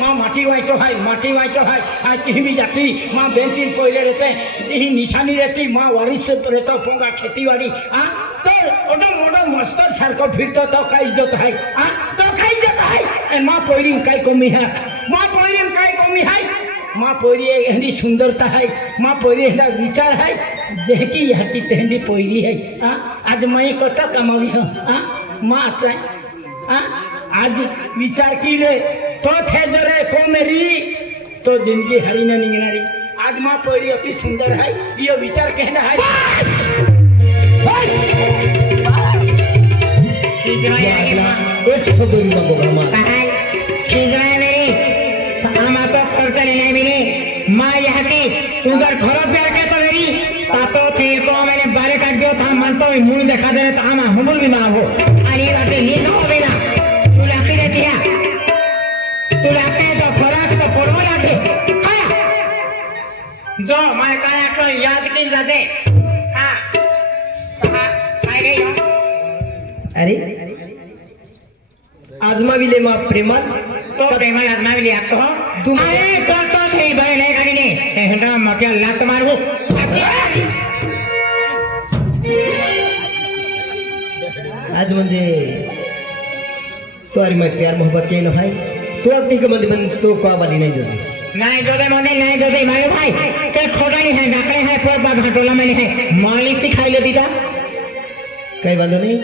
माँ माटी वाइचो है आज कहीं भी जाती माँ बेंचीन पहले रहते यही निशानी रहती माँ वारिस से रहता पोंगा खेती बाड़ी हाँ तो ओडम ओडम मस्तर सर को फिर तो का इज्जत है हाँ तो का इज्जत है माँ पोइरिंग काय कमी है माँ पोइरिंग काय कमी है माँ पोइरी एहनी सुंदरता है माँ पोइरी एहना विचार है जेहकी यहती तेहनी पोइरी है हाँ आज मैं कत कमावी हूँ हाँ माँ हाँ आज विचार की ले तो थे जरे को मेरी तो जिंदगी हरी न निगनारी आज माँ पोइरी अति सुंदर है ये विचार कहना है एक शब्द मांगोगा माँ माँ यहाँ की तू अगर खराब प्यार कहता मेरी तो फिर तो मैंने बारे काट दियो था मानता हूँ मुंह देखा देने तो हम हमल भी माँ हो अरे बातें ये ना हो बेना तू लाती रहती है तू लाते है तो फराक तो पोरमो लाते आया जो मैं काया को याद किन जाते हाँ आ गई हो अरे आजमाविले माँ प्रेमाल तो प्रेमाल आजमाविले आप तो तुम अरे तो थे भाई नहीं गाड़ी ने हेंडा मक्या लात मारबो आज म्हणजे तुम्हारी मैं प्यार मोहब्बत के न भाई तू अब तीन मंदी बन तो को वाली नहीं जोजी नहीं जोदे मोने नहीं जोदे मारे भाई ते खोटा ही है डाकरे है पर बात हटोला मैंने है माली सिखाई ले दीदा कई बात नहीं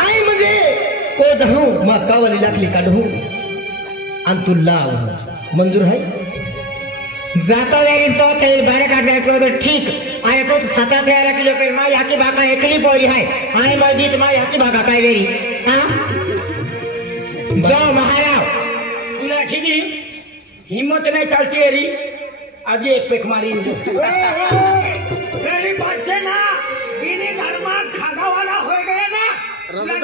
आए मुझे को जाऊं माँ का वाली लाखली काढू अंतुल्ला मंजूर है जाता वेरी तो ते बारे काट दे तो ठीक आए तो 7-13 किलो पे मां याकी भागा एकली पोरी है आए मस्जिद मां याकी भागा काय वेरी हां जो महाराव तुला ठीक हिम्मत नहीं चलती है री आज एक पेक मारी मेरी बात से ना इन्हीं घर में खाना वाला हो गया ना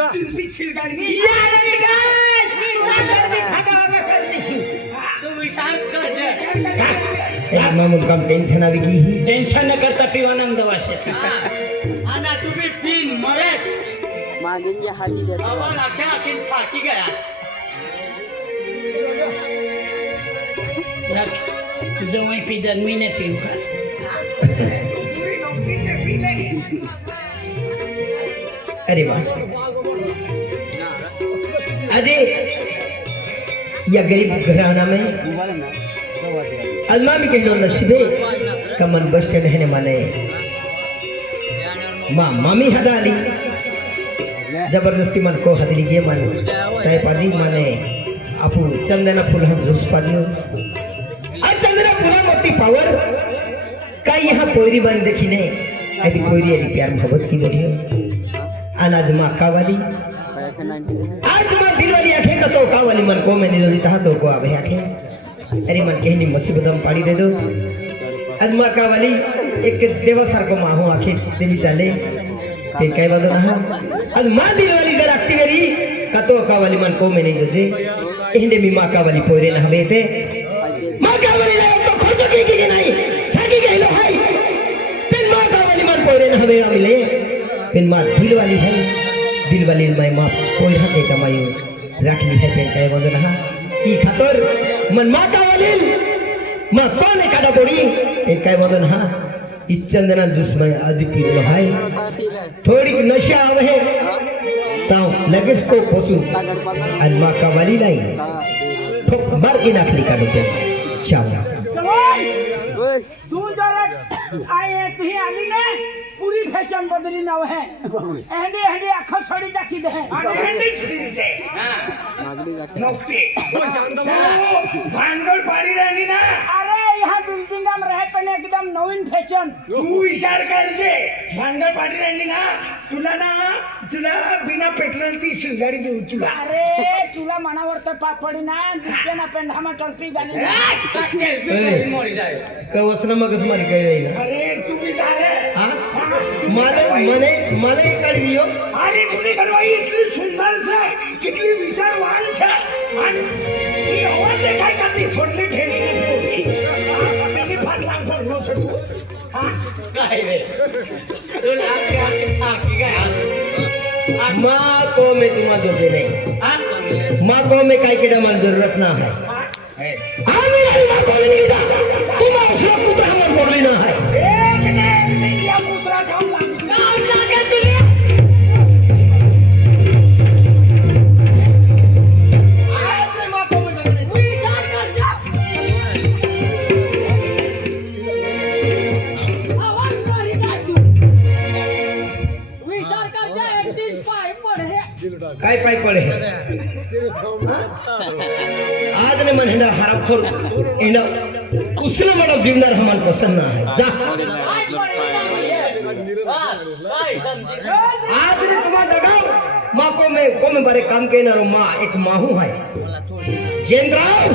चिंती छिलगाड़ी तू विश्वास कर दे मामूल काम टेंशन आवी की टेंशन न करता पिवानंद दवाशे आना तुम्ही पिन मरे मागिंगे हाती देतो आवाज आख्या आखीन फाटी गया रख जो मैं पी जन्मी ने पीऊंगा पूरी नौकरी से पी ले अरे वाह अजय या गरीब घराना में अजमा भी कहना नसीबे कमन बस स्टैंड है माने माँ मामी हदाली जबरदस्ती मन को हदली के मन चाहे पाजी माने आपू चंदना फूल हम जूस पाजी आज चंदना फूला मोती पावर का यहाँ पोरी बन देखी ने यदि पोरी यदि प्यार मोहब्बत की बढ़ियो अनाज माँ का वाली आज माँ दिल वाली आंखें का तो का वाली मन को मैंने जो दिता तो को आवे आंखें अरे मन कहनी मुसीबत हम पाड़ी दे दो आज माँ का वाली एक देवा सर को माँ हूँ आंखें देवी चाले फिर कई बात ना आज माँ दिल वाली जरा आती मेरी का तो का वाली मन को मैंने जो जे इंडे मी माँ का वाली पोरे ना हमें थे माँ का वाली लाए तो खर्च की नहीं थकी गई लो है फिर माँ का वाली मन पोरे ना हमें मिले फिर माँ दिल वाली है दिल वाली मैं माँ कोई हके कमाई रख ली है फिर कहे बोल रहा ई खतर मन माँ का वाली माँ कौन है काटा बोड़ी फिर कहे बोल रहा ई चंदना जूस में आज पी लो भाई थोड़ी नशा आवे ताऊ लगेस को पोसू और माँ का वाली नहीं ठोक मार के नाखली काटो पे शाबाश तू जरा आए तू ही आली ने पूरी फैशन बदली ना है एंडे एंडे आंखों छोड़ी जाती दे हेंडी छुड़ी से हां नौकरी वो शांत भांडोल पाड़ी रहनी ना अरे यहाँ बिल्डिंग में रहे पण एकदम नवीन फॅशन तू विचार कर जे भांडोल पाड़ी रहनी ना तुला बिना पेट्रोल ती शिलगाडी देऊ तुला अरे तुला मनावर तर पापडी ना दिसते ना पेंढामा टर्फी झाली मोरी जाए कवसना मगस मारी कही रही ना अरे तू भी झाले हाँ माले कर दियो अरे तुझी घरवाई इतनी सुंदर से कितनी विचारवान छे आणि ती आवाज देखाय करती सोडली ठेवी त्यांनी फाट लांब पडलो छे तू हां काय रे तुला आखी काय माँ को मैं तुम्हारा जो दे नहीं हां माँ को में काय के डमन जरूरत ना है आमी नहीं माँ को नहीं जा तुम उसको पुत्र हमर बोली ना है एक ने एक दिन या पुत्रा काम लागे आज माँ को में विचार कर जा आवाज मारी जा तू विचार कर जा एक दिन पाय पड़े काय पाय पडे आज ने मन हिंडा हरप खोर हिंडा उसने बड़ा जीवनार हमान पसंद ना है जा आज पड़े आज ने तुम्हारा दगाओ माँ को में बारे काम के ना रो माँ एक माहू है जेंद्राव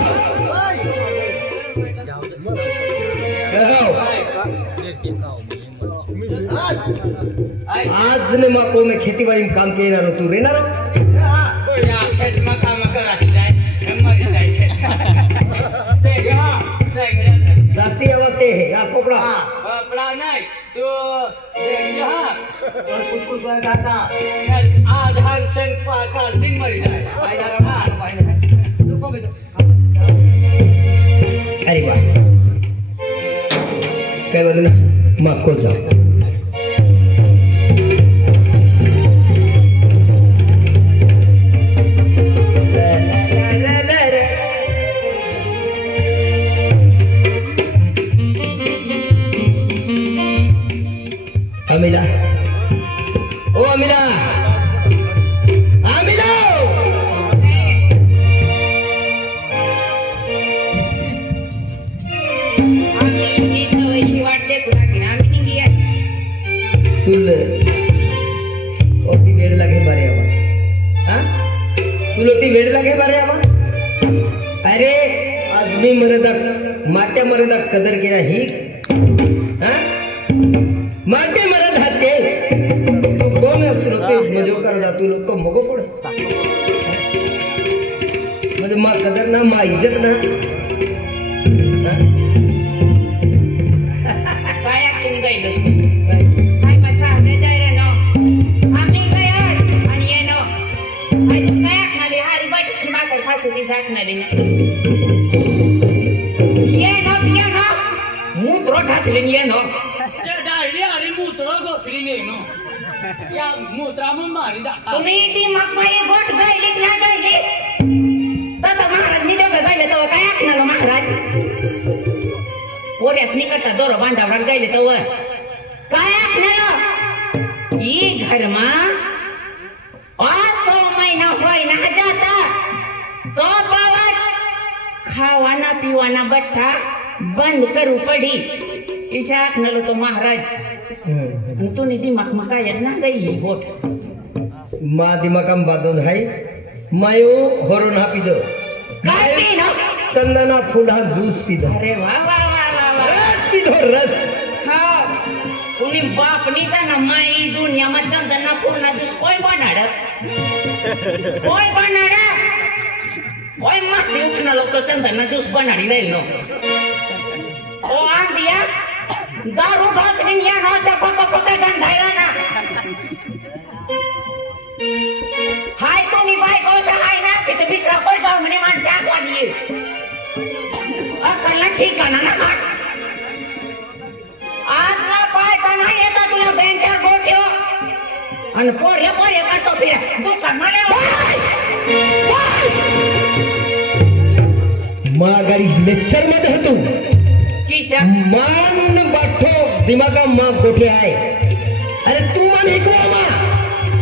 आज ने माँ को में खेती बाड़ी में काम के ना रो तू रे ना रो जास्ती आवाज के है या कोपड़ा अरे वाह काय बोलू ना माँ को जाओ अमिला ओ अमिला अमिला तुल ओती वेळ लागे बारे आवा हां तुला ती वेळ लागे बारे आवा अरे आदमी मर्दा माट्या मर्दा कदर केला ही हां माटे मरद हाते तू कोण असलोते मजो करदा तू लोक मगो पड म्हणजे मा कदर ना मा इज्जत ना काय ऍक्शन गायलं काय भाषा जाय रे नो आम्ही काय आणि ये नो काय तू काय आखनाली हारी बाटली माकर फासुली साखनाली ना ये नो मूत्र ठासली ये नो तुम्ही ती मग माझी गोट गायली ना गायली तर महाराज मी दोघं गायले तेव्हा काय ऐकणार महाराज पोऱ्यास निकटता दोर बांधावडात गायले तेव्हा काय ऐकणार ही घरमा 500 महिना होय ना जाता तो पावत खावाना पिवाना बट्टा बंद करू पडी इशा ऐकणार तो महाराज तू निधी मका येत ना गई गोट मा दिमाकाम बादून हाय मायो हरून हा पिदो काय पिनो चंदना फुला ज्यूस पिदो अरे वा वा वा वा वा रस पिदो रस हा तुम्ही बापनीचा ना माई दुनिया मा चंदना पूर्ण ज्यूस कोण बनाड कोण माती उठना लोक चंदना ज्यूस बनाडी राहील नो ओ आंदिया दारू भाजरी या नाचा कोका गंधायला ना हाय तुम्ही बायकोचा हाय ना तिथे बिचरा कोण जाऊ म्हणे माणसं आगवानी अक्कलला ठिकाणा ना हात आजला पाय का नाही येता तुला बेंचा गोठ्यो आणि पोरे करतो फिर दुकान मला मा गाडी लेक्चर मध्ये होतो किशा मान बाठो दिमागा माँ गोठे आए अरे तू मान एक मा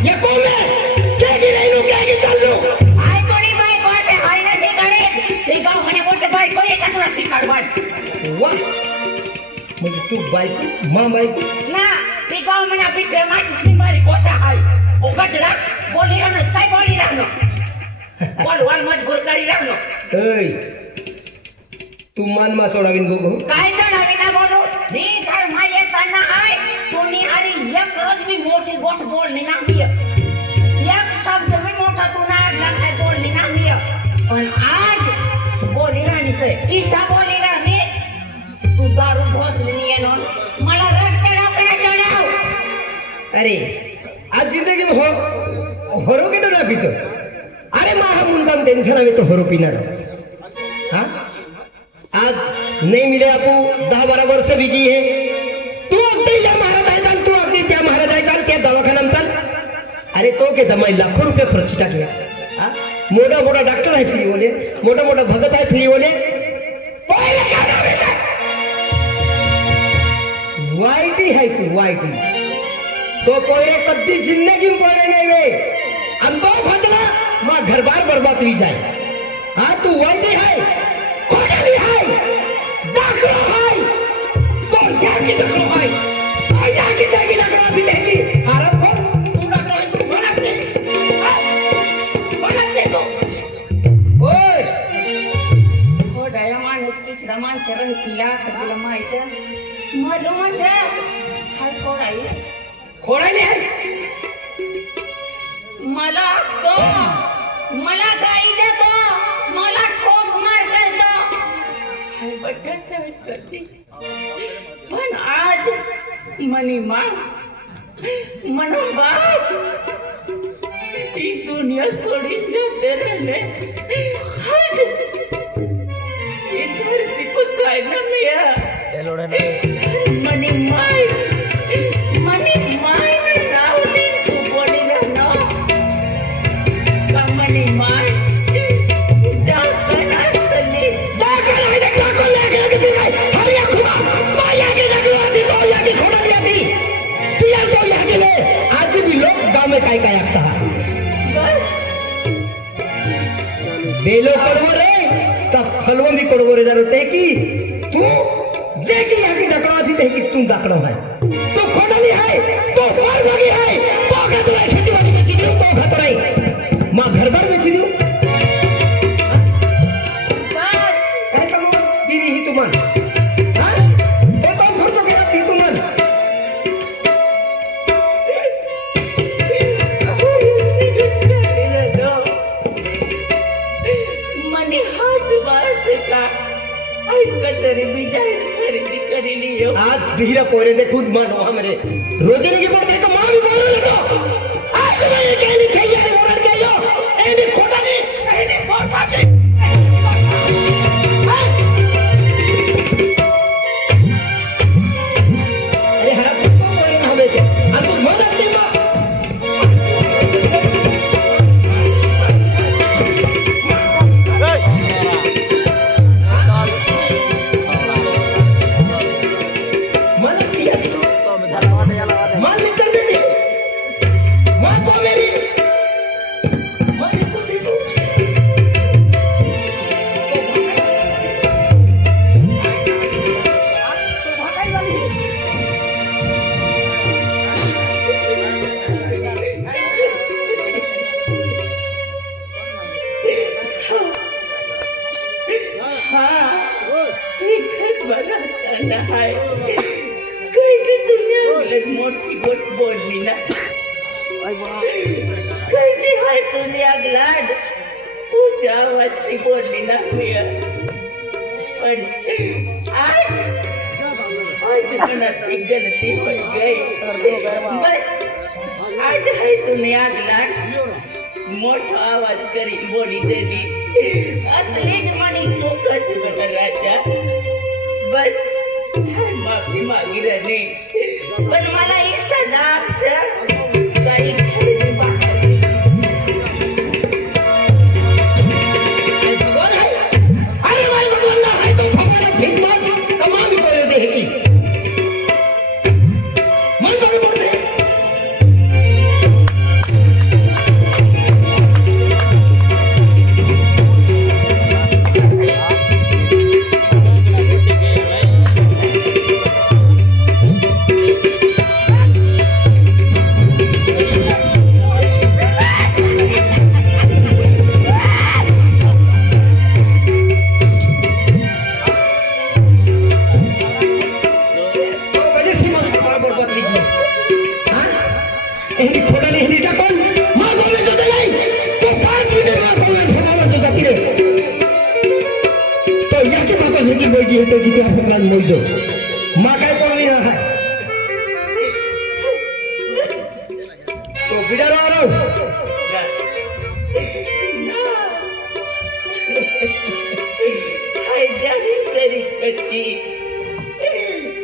ये कौन है क्या की नहीं नो क्या की चल लो हाय कोणी बायको आहे हाय ना ते करे ते गाव खाने बोलते बायको एका तुला सिकाड वाट वाह म्हणजे तू बायको माँ बायको ना ते गाव म्हणा बिचे माटी मारी कोसा हाय ओ गजरा बोली ना काय बोली राखनो बोल वाल मजबूर करी राखनो ऐ तू मान मा सोडावीन बघू काय चढावी ना बोलू ही घर माय येताना हाय तुम्ही अरे एक रोज मी मोठी गोट बोलली ना मी एक शब्द मी मोठा तू ना काय बोलली ना मी पण आज बोली राणी से तिचा बोली राणी तू दारू भोसली येनो मला रग चढाव करा चढाव अरे आज जिंदगी में हो हरो के ना पितो अरे अरे माहा मुंडम टेंशन हमें तो हो रुपीना हाँ आज नहीं मिले आपू 10-12 वर्ष बीती है तू अगदी या महाराज आहे चाल तू अगदी त्या महाराज आहे चाल त्या दवाखान्यात चाल अरे तो के दमाई लाखों रुपये खर्च टाकले हाँ मोटा मोटा डॉक्टर है फ्री बोले मोटा मोटा भगत है फ्री बोले वाईटी है तू वाईटी तो कोई कद्दी जिंदगी में पड़े नहीं वे अंदो फजला माँ घर बार बर्बाद हुई जाए हाँ तू वाईटी है खोजली है डाकरो है तो याकी डाकरो है और याकी जागी डाकरो अभी देखी आराम को तू डाकरो है तू बनत दे तो ओए हो दयामान एसपी श्रमान शरण किला खतला माहिती मालूम आहे हाय कोणाई खोडायली है मला तो मला गाई देतो मला ठोक मार करतो हाय बड्डा सहन करते पण आज मनी माँ मनो बाप ही दुनिया सोडून जाते रहने आज ये धरती पर काय ना मिळा मनी माय नाव दे तू बोली ना मनी माय दाखल असतली दाखल आहे ते टाकून लागले किती काय हरी खुदा तो याकी लागली आधी तो याकी खोडाली आधी तू या तो याकी ले आज भी लोग गांव में काय काय आता बस बेलो करवो रे तब फलवो भी करवो रे जरूरत है कि तू जे की याकी डकड़ो आधी ते कि तू डकड़ो है तो खोडाली है तो बार भागी है तो खतरा खेती बाड़ी में चिड़ियों तो खतरा मां घर बार में चिड़ियों बस काय करू दिली ही तुमन हां हे तो खर्च केला ती तुमन मनी हात वास का ऐकत तरी बिचारी खरेदी करेली हो आज बिहरा पोरे दे खुद मानो हमरे रोजनी की पड़ते तो मां भी बोल रहे तो आज मैं ये कहनी थी यार मोरन के यो एनी खोटा नहीं एनी बहुत बात अरे हरा को कोई ना हमें के अब तू मन अपने मां मन दिया तू मान निकल गई मां को मेरी मन खुशी तू हाय कधी दुनिया उलट मोठी गोट बोलली ना कधी हाय दुनिया ग्लाड पूजा वस्ती बोलली ना पण आज मनात एक गलती हो गई बस आज हाय दुनिया ग्लाड मोठा आवाज करी बोली दिली असलीच मनी चोकस राजा बस माफी मागी रहने पण मला ही सदा काही छेडी भगवान है अरे भाई भगवान ना है तो भगवान ठीक मत तमाम भी बोल दे की मन बगे बोल दे माँ काय पडली ना है तो बिडा रहो हाय जाहिर करी कती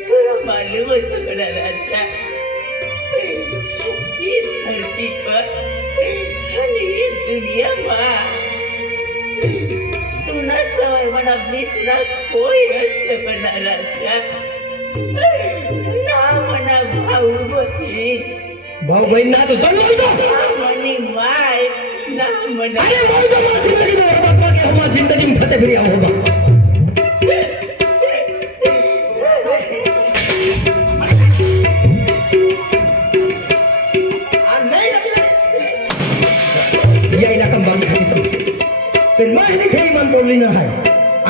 पूरा मालूम है सगळा राजा ये धरती पर आणि ये दुनिया में तू ना सवार मना बिसरा कोई रस्ते बना राजा ना मना भाऊ बहीण भाऊ बहन ना तो जन्मायचा ना मनी माय ना मना अरे भाऊ तो मां जिंदगी में रहमत मांगे हम जिंदगी में फतेह फिर आओ बा या इलाका बांध खाती तो फिर मां नहीं थे ईमान बोलनी ना है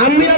आम मिला